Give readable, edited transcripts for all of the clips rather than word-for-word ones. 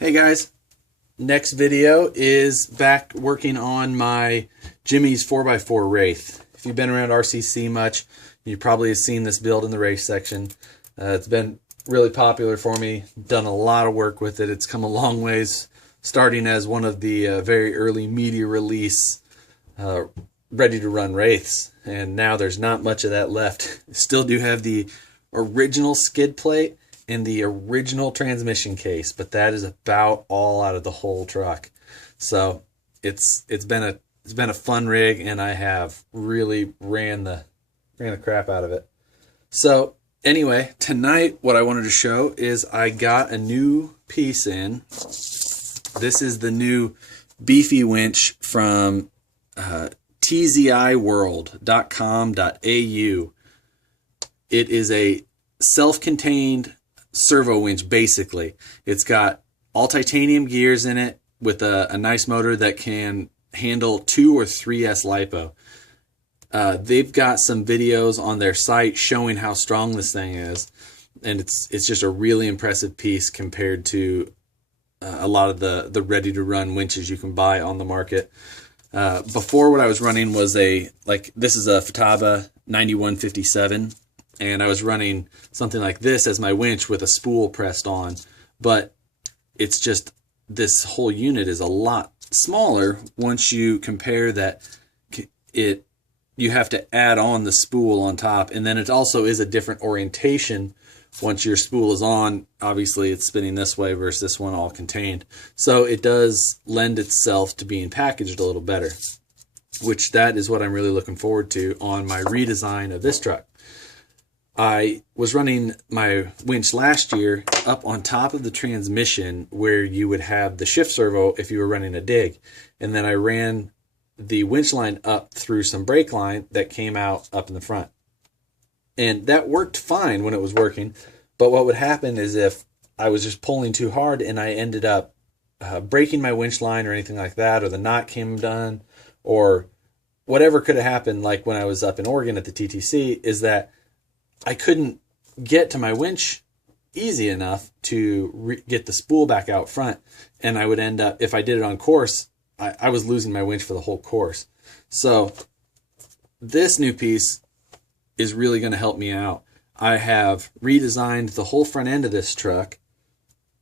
Hey guys, next video is back working on my Jimmy's 4x4 Wraith. If you've been around RCC much, you probably have seen this build in the Wraith section. It's been really popular for me, done a lot of work with it. It's come a long ways, starting as one of the very early media release ready to run Wraiths, and now there's not much of that left. Still do have the original skid plate and the original transmission case, but that is about all out of the whole truck. So it's been a fun rig, and I have really ran the crap out of it. So anyway, tonight what I wanted to show is I got a new piece in. This is the new Beefy Winch from TziWorld.com.au. It is a self-contained servo winch, basically. It's got all titanium gears in it with a nice motor that can handle 2 or 3S lipo. They've got some videos on their site showing how strong this thing is, and it's just a really impressive piece compared to a lot of the ready-to-run winches you can buy on the market. Before, what I was running was this is a Futaba 9157, and I was running something like this as my winch with a spool pressed on, but it's just, this whole unit is a lot smaller once you compare that you have to add on the spool on top, and then it also is a different orientation. Once your spool is on, obviously it's spinning this way versus this one all contained. So it does lend itself to being packaged a little better, which that is what I'm really looking forward to on my redesign of this truck. I was running my winch last year up on top of the transmission where you would have the shift servo if you were running a dig. And then I ran the winch line up through some brake line that came out up in the front. And that worked fine when it was working. But what would happen is if I was just pulling too hard and I ended up breaking my winch line or anything like that, or the knot came undone, or whatever could have happened, like when I was up in Oregon at the TTC, is that I couldn't get to my winch easy enough to get the spool back out front. And I would end up, if I did it on course, I was losing my winch for the whole course. So this new piece is really going to help me out. I have redesigned the whole front end of this truck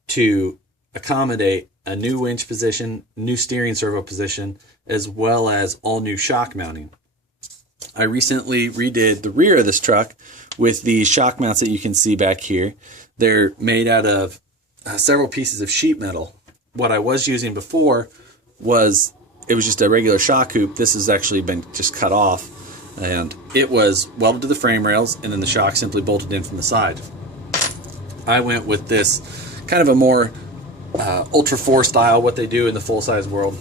to accommodate a new winch position, new steering servo position, as well as all new shock mounting. I recently redid the rear of this truck with the shock mounts that you can see back here. They're made out of several pieces of sheet metal. What I was using before was just a regular shock hoop. This has actually been just cut off, and it was welded to the frame rails, and then the shock simply bolted in from the side. I went with this kind of a more Ultra4 style, what they do in the full-size world,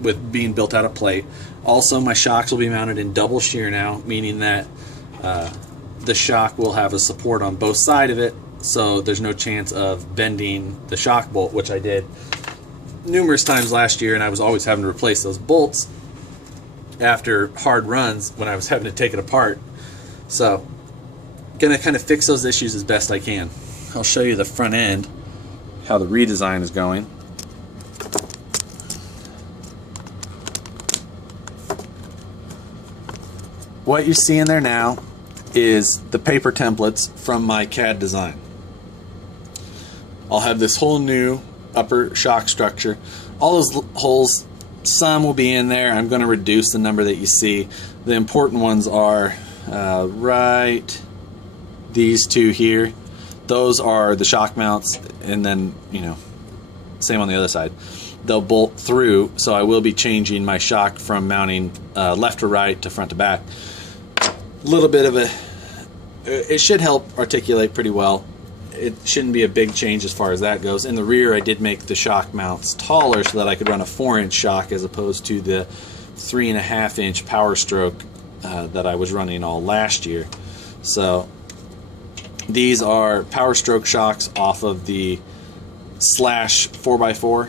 with being built out of plate. Also, my shocks will be mounted in double shear now, meaning that the shock will have a support on both sides of it, so there's no chance of bending the shock bolt, which I did numerous times last year, and I was always having to replace those bolts after hard runs when I was having to take it apart. So gonna kind of fix those issues as best I can. I'll show you the front end, how the redesign is going. What you see in there now is the paper templates from my CAD design. I'll have this whole new upper shock structure. All those holes, some will be in there. I'm going to reduce the number that you see. The important ones are right these two here. Those are the shock mounts, and then, same on the other side. They'll bolt through, so I will be changing my shock from mounting left to right to front to back. A little bit of it should help articulate pretty well. It shouldn't be a big change as far as that goes. In the rear, I did make the shock mounts taller so that I could run a 4-inch shock as opposed to the 3.5-inch Power Stroke that I was running all last year. So these are Power Stroke shocks off of the Slash 4x4.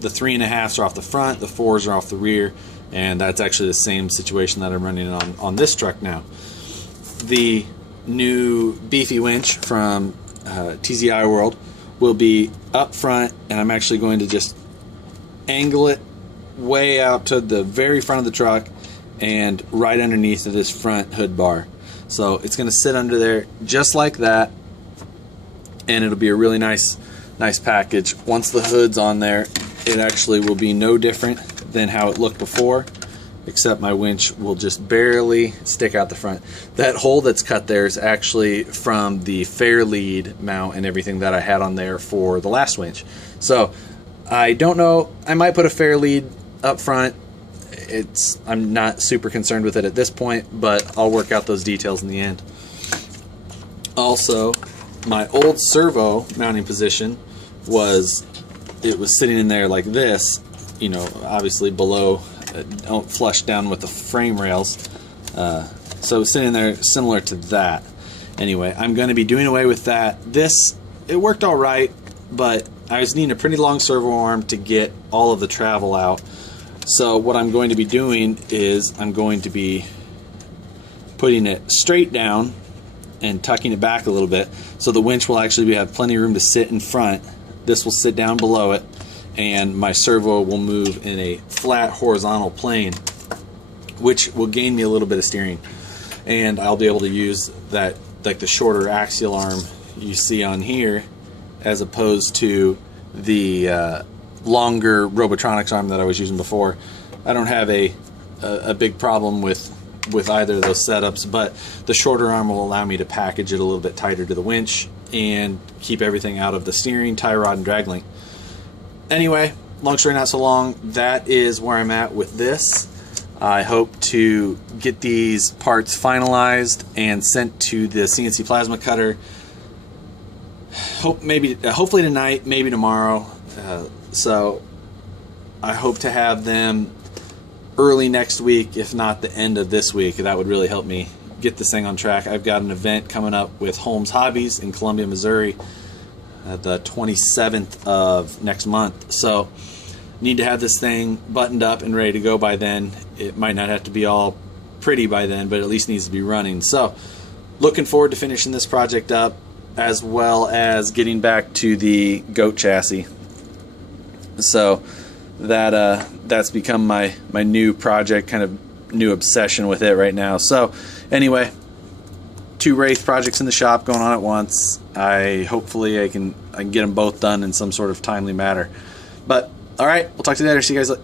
The 3.5s are off the front, the 4s are off the rear, and that's actually the same situation that I'm running on this truck now. The new Beefy Winch from TziWorld will be up front, and I'm actually going to just angle it way out to the very front of the truck and right underneath of this front hood bar. So it's going to sit under there just like that, and it'll be a really nice package. Once the hood's on there, it actually will be no different than how it looked before, except my winch will just barely stick out the front. That hole that's cut there is actually from the fair lead mount and everything that I had on there for the last winch. So I don't know, I might put a fair lead up front. I'm not super concerned with it at this point, but I'll work out those details in the end. Also, my old servo mounting position was sitting in there like this, you know, obviously below, don't flush down with the frame rails. So sitting there similar to that. Anyway, I'm going to be doing away with that. It worked all right, but I was needing a pretty long servo arm to get all of the travel out. So what I'm going to be doing is I'm going to be putting it straight down and tucking it back a little bit, so the winch will actually have plenty of room to sit in front. This will sit down below it, and my servo will move in a flat horizontal plane, which will gain me a little bit of steering. And I'll be able to use that, like the shorter axial arm you see on here, as opposed to the longer Robotronics arm that I was using before. I don't have a big problem with either of those setups, but the shorter arm will allow me to package it a little bit tighter to the winch and keep everything out of the steering, tie rod, and drag link. Anyway, long story not so long, that is where I'm at with this. I hope to get these parts finalized and sent to the CNC plasma cutter. Hopefully tonight, maybe tomorrow. So I hope to have them early next week, if not the end of this week. That would really help me get this thing on track. I've got an event coming up with Holmes Hobbies in Columbia, Missouri, the 27th of next month. So need to have this thing buttoned up and ready to go by then. It might not have to be all pretty by then, but at least needs to be running. So looking forward to finishing this project up, as well as getting back to the goat chassis. So that's become my new project, kind of new obsession with it right now. So anyway, 2 Wraith projects in the shop going on at once. Hopefully I can get them both done in some sort of timely manner. But all right, we'll talk to you later. See you guys later.